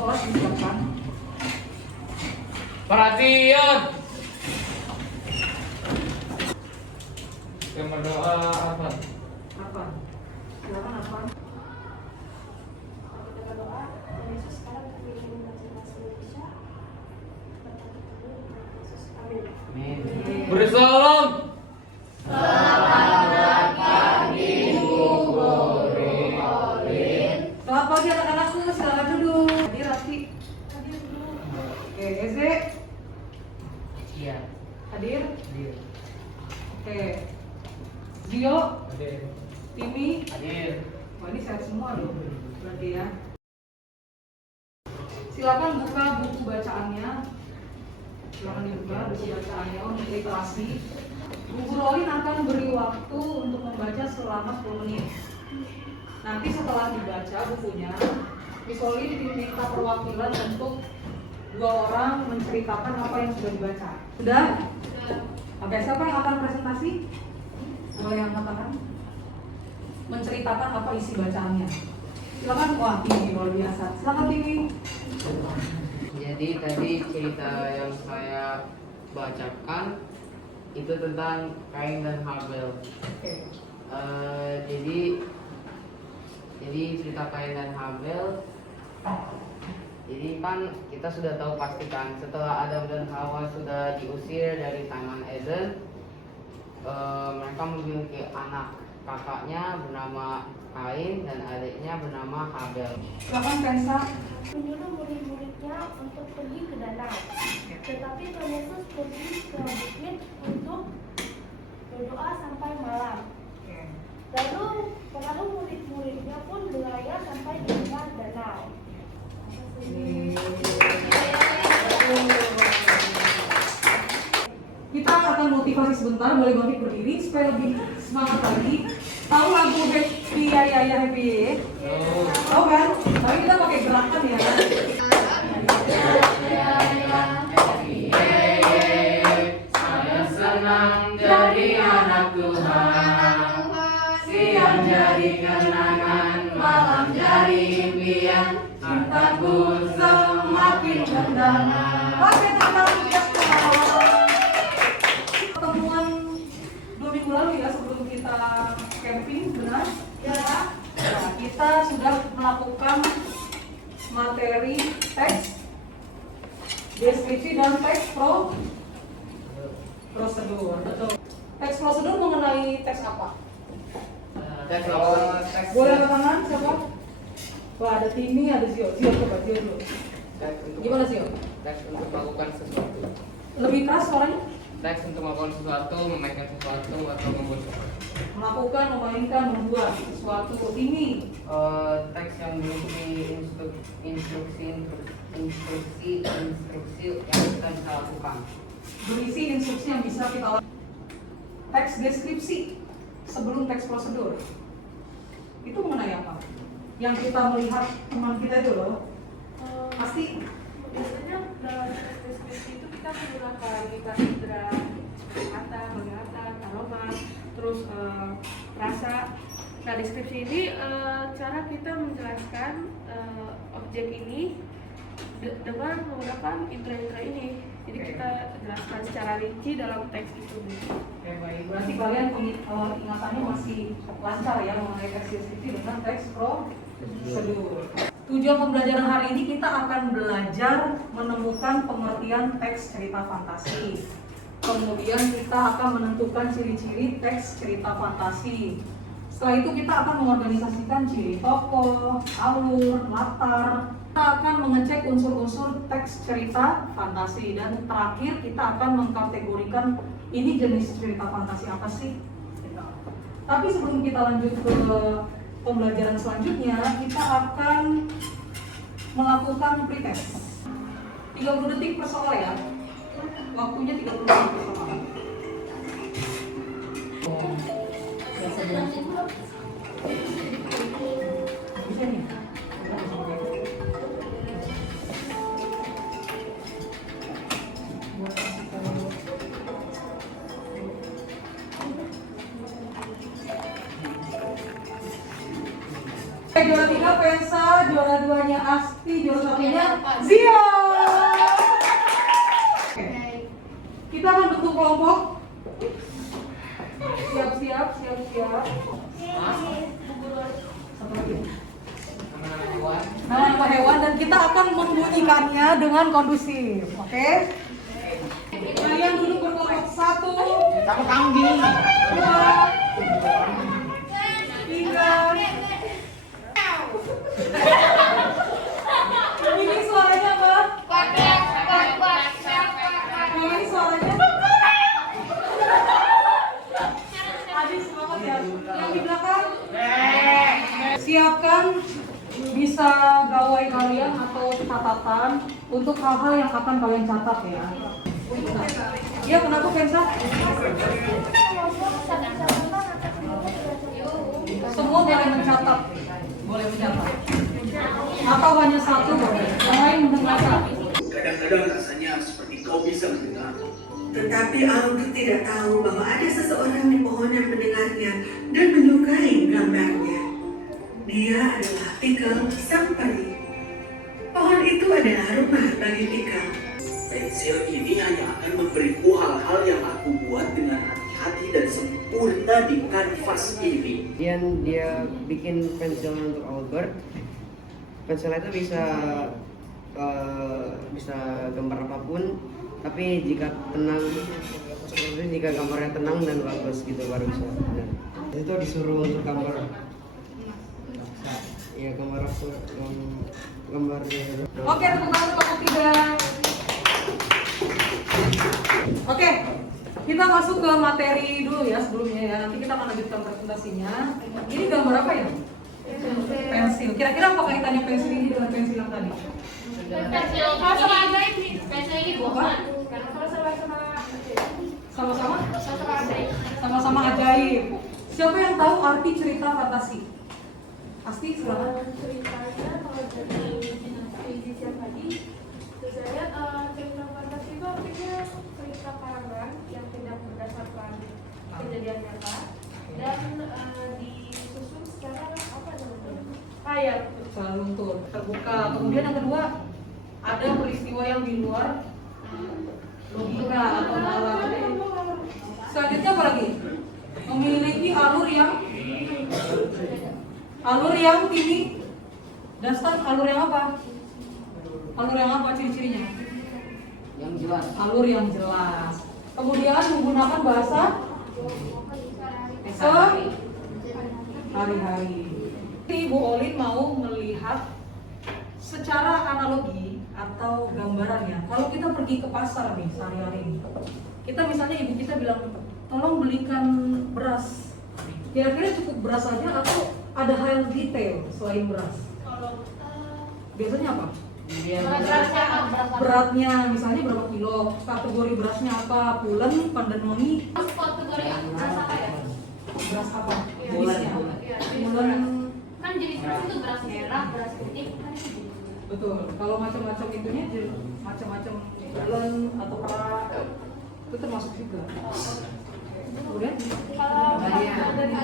kelas disiapkan. Perhatian. Yang berdoa apa? Apa? Silakan apa? Kita berdoa, Tuhan Yesus sekarang kami ingin membaca bahasa Indonesia. Berkata kami, Tuhan Yesus, amin. Beri salam. Selamat pagi anak-anakku, silakan duduk. Hadir Raffi. Hadir dulu. Oke, Eze. Iya. Hadir. Hadir. Oke. Gio, Hadir. Timi. Hadir. Wah, ini sehat semua loh. Berarti ya. Silakan buka buku bacaannya. Silakan dibuka buku bacaannya untuk literasi. Bu Rolin akan beri waktu untuk membaca selama 10 menit. Nanti setelah dibaca bukunya, Miss Rolin diminta perwakilan untuk 2 orang menceritakan apa yang sudah dibaca. Sudah? Oke, siapa yang akan presentasi? Boleh yang katakan? Menceritakan apa isi bacaannya. Silakan. Wah, Timi luar biasa. Silakan Timi. Jadi tadi cerita yang saya bacakan itu tentang Kain dan Habel. Oke. Jadi cerita Kain dan Habel. Jadi kan kita sudah tahu pastikan setelah Adam dan Hawa sudah diusir dari Taman Eden, mereka memiliki anak, kakaknya bernama Kain dan adiknya bernama Habel. Silakan Pensa. Menyuruh murid-muridnya untuk pergi ke danau. Tetapi Tuhan Yesus pergi ke bukit untuk berdoa sampai malam. Lalu perahu murid-muridnya pun berlayar sampai di tengah danau. Kita akan motivasi sebentar, boleh bangkit berdiri supaya lebih semangat lagi. Tahu lagu Happy Ya Ya Ya Happy Ya? Tahu kan? Tapi kita pakai gerakan ya. Saya senang jadi anak Tuhan. Siang jadi kenangan, malam jadi impian. Cintaku semakin kendangan. Oke, teman-teman, kita pertemuan 2 minggu lalu ya sebelum kita camping, benar? Ya. Nah, kita sudah melakukan materi teks deskripsi dan teks prosedur. Betul. Teks prosedur mengenai teks apa? Teks Boleh angkat tangan siapa? Wah, ada Timi, ada Zio. Zio coba, Zio dulu. Gimana Zio? Teks untuk melakukan sesuatu. Lebih keras suaranya? Teks untuk melakukan sesuatu, memainkan sesuatu, atau membuat sesuatu. Melakukan, memainkan, membuat sesuatu. Timi. Teks yang berisi instruksi yang kita bisa lakukan. Berisi instruksi yang bisa kita lakukan. Teks deskripsi sebelum teks prosedur. Itu mengenai apa? Yang kita melihat teman kita itu loh. Pasti Biasanya dalam deskripsi itu kita menggunakan indera mata, penglihatan, aroma, terus rasa. Nah, deskripsi ini cara kita menjelaskan objek ini dengan menggunakan indera-indera ini. Jadi kita jelaskan secara rinci dalam teks itu. Oke, baik. Berarti kalian ingatannya masih lancar ya mengenai teks deskripsi dengan teks prosedur. Tujuan pembelajaran hari ini kita akan belajar menemukan pengertian teks cerita fantasi. Kemudian kita akan menentukan ciri-ciri teks cerita fantasi. Setelah itu kita akan mengorganisasikan ciri tokoh, alur, latar. Kita akan mengecek unsur-unsur teks cerita fantasi. Dan terakhir kita akan mengkategorikan ini jenis cerita fantasi apa sih. Tapi sebelum kita lanjut ke pembelajaran selanjutnya, kita akan melakukan pretest. 30 detik per soal ya. Waktunya 30 detik per soal. Bisa nih. Juara 3 Pensa, juara 2-nya Asti, juara 1-nya Zia. Oke. Kita akan bentuk kelompok. Siap. Satu lagi. Nama hewan dan kita akan membunyikannya dengan kondusif. Oke? Kalian duduk berkelompok 1, Sama kambing. 2, 3. Ini suaranya apa? Ini suaranya. Adis semangat ya. Yang di belakang. Siapkan bisa gawai kalian atau catatan untuk hal-hal yang akan kalian catat ya. Ya, kenapa Kensa? Semua boleh mencatat. Atau hanya satu boleh. Yang lain mendengarkan. Kadang-kadang rasanya seperti kau bisa mendengar. Tetapi Albert tidak tahu bahwa ada seseorang di pohon yang mendengarnya dan menyukai gambarnya. Dia adalah Pickle sang peri. Pohon itu adalah rumah bagi Pickle. Pensil ini hanya akan memberiku hal-hal yang aku buat dengan hati-hati dan sempurna di kanvas ini. Kemudian dia bikin pensil untuk Albert. Pensil itu bisa gambar apapun, tapi jika gambarnya tenang dan bagus gitu baru bisa. Dan itu disuruh untuk gambar. Ya gambar Oke, tepuk tangan untuk ketiga. Oke, kita masuk ke materi dulu ya sebelumnya ya. Nanti kita akan lanjutkan presentasinya. Ini gambar apa ya? Pensil. Kira-kira apa kaitannya pensil ini dengan pensil yang tadi? Kalau sama ajaib nih, pensil ini bohongan. Kalau Sama-sama? sama ajaib. Sama-sama ajaib. Siapa yang tahu arti cerita fantasi? Pasti silakan. Ceritanya kalau dari fisis yang tadi, terus saya lihat cerita fantasi itu artinya cerita karangan yang tidak berdasarkan kejadian nyata dan disusun secara apa namanya? Ayat. Secara luntur, terbuka. Kemudian yang kedua, ada peristiwa yang di luar logika atau nalar. Selanjutnya apa lagi? Memiliki alur yang tinggi. Dasar alur yang apa? Alur yang apa ciri-cirinya? yang jelas. Alur yang jelas. Kemudian menggunakan bahasa hari-hari. Ini Bu Olin mau melihat secara analogi atau gambarannya. Kalau kita pergi ke pasar nih sehari-hari ini, kita misalnya ibu kita bilang, tolong belikan beras. Kira-kira cukup beras saja atau ada hal yang detail selain beras? Biasanya apa? Beratnya misalnya berapa kilo, kategori berasnya apa, pulen, pandan wangi, beras apa? Jenisnya. Pulen. Kan jenis beras itu beras merah, beras putih, kan gitu. Betul. Kalau macam-macam itunya macam-macam pulen atau perak itu termasuk juga. Kemudian Dari harganya,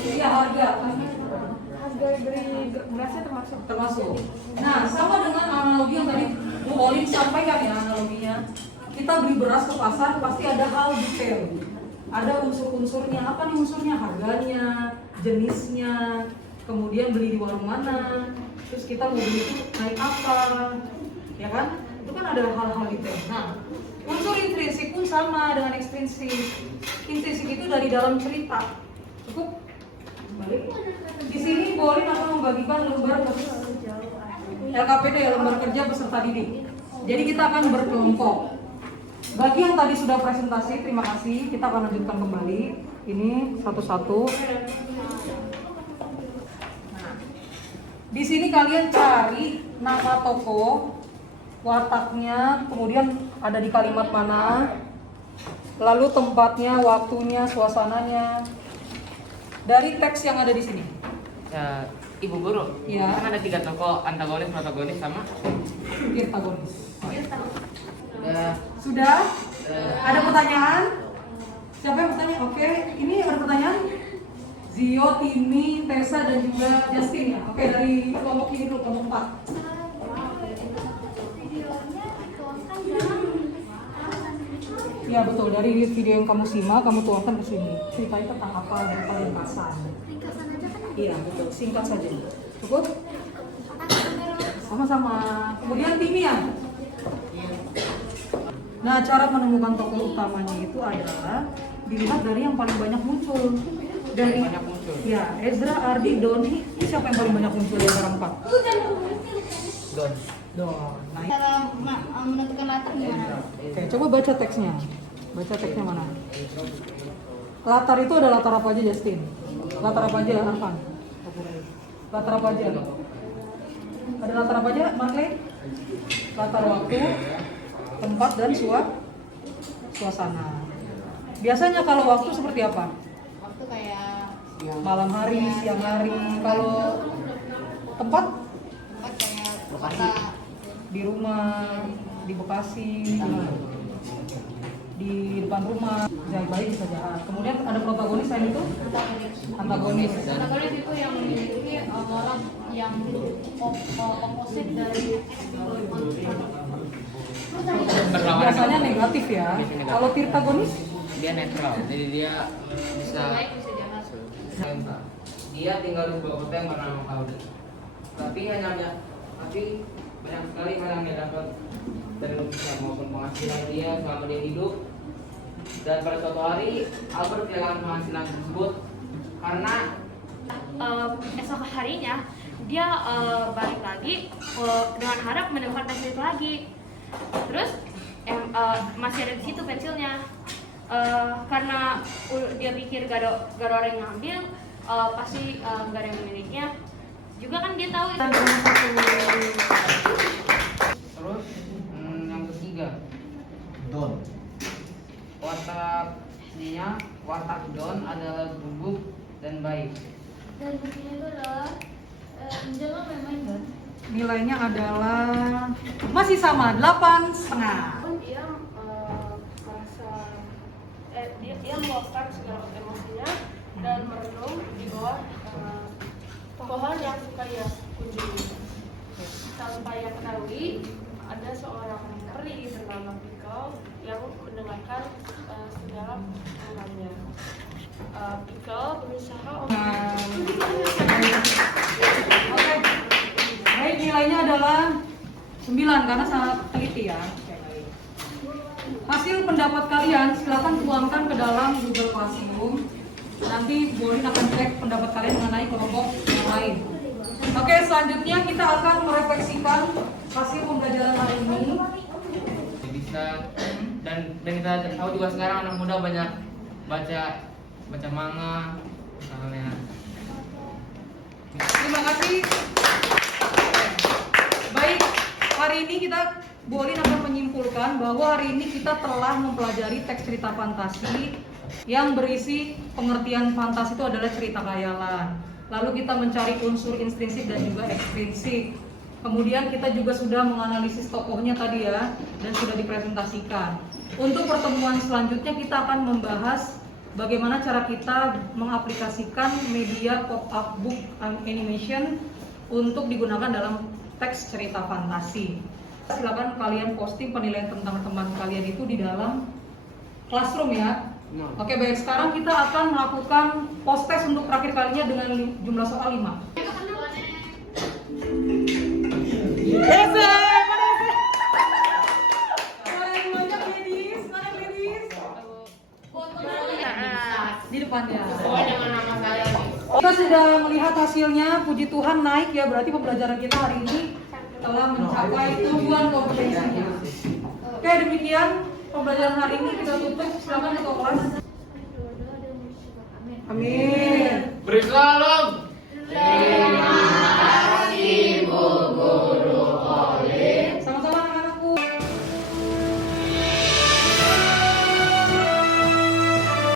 iya harga harga dari berasnya termasuk. Nah, sama dengan analogi yang tadi Bu Olin sampaikan ya analoginya. Kita beli beras ke pasar pasti ada hal detail. Ada unsur-unsurnya. Apa nih unsurnya? Harganya, jenisnya, kemudian beli di warung mana, terus kita mau beli itu naik apa, ya kan? Itu kan ada hal-hal detail. Nah, unsur intrinsik pun sama dengan ekstrinsik. Intrinsik itu dari dalam cerita. Cukup? Balik. Di sini Bu Olin akan membagikan lembar LKPD, lembar kerja peserta didik. Jadi kita akan berkelompok. Bagi yang tadi sudah presentasi, terima kasih. Kita akan lanjutkan kembali. Ini satu-satu. Nah, di sini kalian cari nama toko, wataknya, kemudian ada di kalimat mana, lalu tempatnya, waktunya, suasananya. Dari teks yang ada di sini. Ya, Ibu Guru, Ya. kan ada 3 tokoh, antagonis, protagonis, sama Antagonis. Ya, Sudah? Ada pertanyaan? Siapa yang bertanya? Oke, ini ada pertanyaan? Zio, Timi, Tessa, dan juga Justin ya. Oke, dari kelompok ini dulu, kelompok 4. Videonya dituangkan dalam Ya betul, dari video yang kamu simak, kamu tuangkan ke sini. Ceritanya tentang apa dan ringkasan. ringkasan aja kan. Iya betul, singkat saja. Cukup? Sama-sama. Kemudian Timi ya. Nah, cara menemukan tokoh utamanya itu adalah dilihat dari yang paling banyak muncul. Dari Banyak muncul. ya, Ezra, Ardi, Doni, ini siapa yang paling banyak muncul di antara 4? Don. Don. Nah, Cara menentukan latar gimana? oke, coba baca teksnya. Baca teksnya mana? Latar itu ada latar apa aja, Justin? Latar apa aja, Arfan? Latar apa aja? Ada latar apa aja, Marley? Latar waktu, tempat, dan suasana. Biasanya kalau waktu seperti apa? Waktu kayak Malam hari, siang hari. Kalau tempat? tempat kayak Lokasi. Di rumah, di Bekasi, di mana? Di depan rumah, jalan baik bisa jalan. Kemudian ada protagonis selain itu? Antagonis. Antagonis itu yang memiliki orang yang oposit dari Berlawanan. Biasanya negatif ya. Biasanya negatif. Kalau tirtagonis? Dia netral, jadi dia bisa Dia tinggal di sebuah kota yang bernama Kaudi. Tapi banyak sekali hal yang dia dapat dari lukisnya maupun penghasilan dia selama dia hidup. Dan pada suatu hari Albert kehilangan penghasilan tersebut karena esok harinya dia balik lagi dengan harap menemukan pensil itu lagi. Terus masih ada di situ pensilnya. Karena dia pikir gak ada orang yang ngambil, pasti gak ada yang memilikinya. Juga kan dia tahu itu. terus yang ketiga Don. watak Don adalah gugup dan baik. dan buktinya itu adalah jangan main-main kan. Nilainya adalah masih sama, 8,5. Dia merasa dia meluapkan segala emosinya dan merenung di bawah pohon yang suka ia kunjungi. Tanpa ia ketahui, ada seorang peri bernama Pickle yang mendengarkan segala omongannya. Pickle berusaha Oke. Baik, nilainya adalah 9 karena sangat teliti ya. Hasil pendapat kalian silakan tuangkan ke dalam Google Classroom. Nanti Bolin akan cek pendapat kalian mengenai kelompok yang lain. Oke, selanjutnya kita akan merefleksikan hasil pembelajaran hari ini. Bisa dan kita tahu juga sekarang anak muda banyak baca manga misalnya. Terima kasih. Baik, hari ini Bolin akan menyimpulkan bahwa hari ini kita telah mempelajari teks cerita fantasi yang berisi pengertian fantasi itu adalah cerita khayalan. Lalu kita mencari unsur intrinsik dan juga ekstrinsik. Kemudian kita juga sudah menganalisis tokohnya tadi ya, dan sudah dipresentasikan. Untuk pertemuan selanjutnya kita akan membahas bagaimana cara kita mengaplikasikan media pop-up book animation untuk digunakan dalam teks cerita fantasi. Silakan kalian posting penilaian tentang teman kalian itu di dalam Classroom ya. Oke, baik, sekarang kita akan melakukan post test untuk terakhir kalinya dengan jumlah soal 5. Di depannya. Kita sudah melihat hasilnya, puji Tuhan naik ya, berarti pembelajaran kita hari ini telah mencapai tujuan kompetensinya. Oke, demikian pembelajaran hari ini kita tutup. Silakan ketua kelas. Amin. Beri selalu